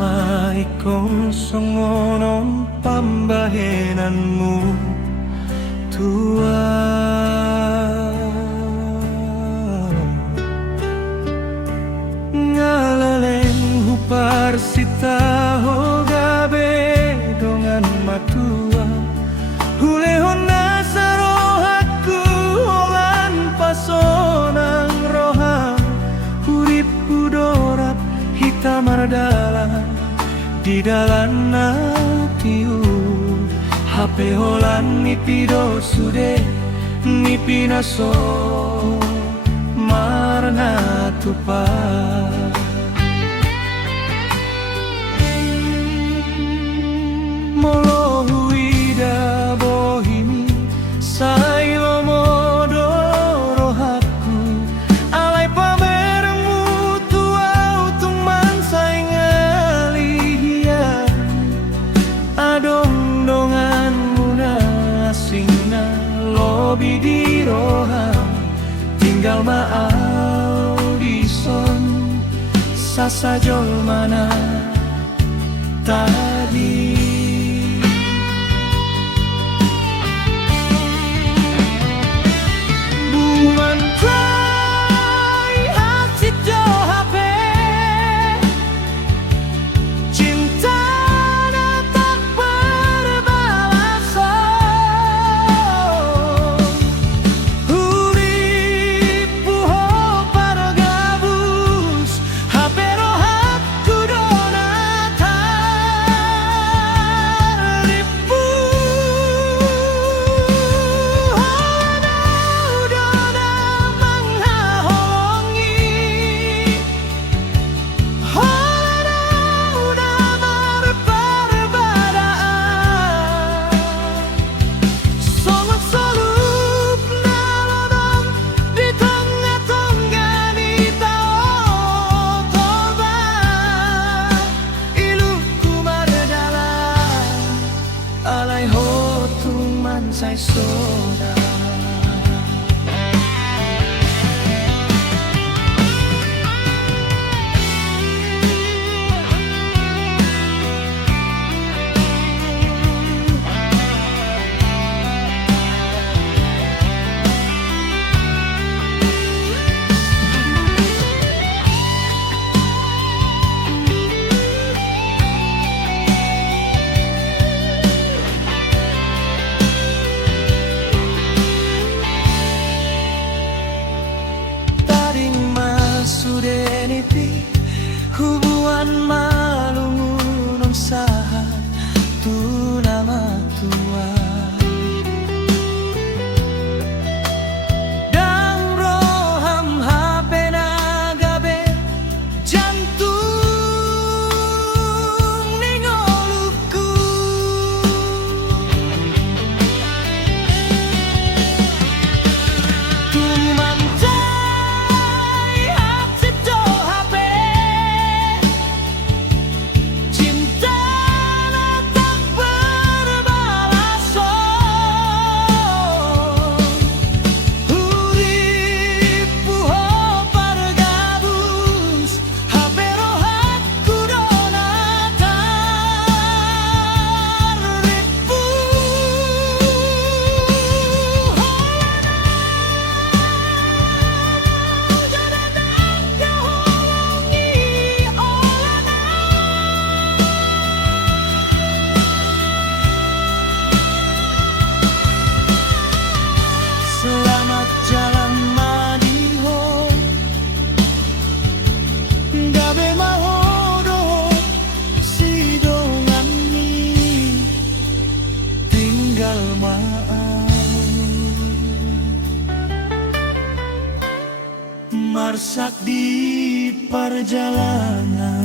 selama ikon songonon pambahenanmu tua. Ngalaleng huparsita ho gabe dongan matua hulehon nasarohaku holan pasonang roham urip udorat hitam mardalan di dalam natiu HP holan nipido sude nipinaso marna tupa. Molo huida bohimi sailo modoro haku alai pamermu tua utung mansai ngalihia adong dongan muna asingna lobi di roham tinggal audison sasajol mana tadi. Sai soda hubungan malungun saha tu nama tua dan roham HP nagabe jantung ningoluku marsak di perjalanan.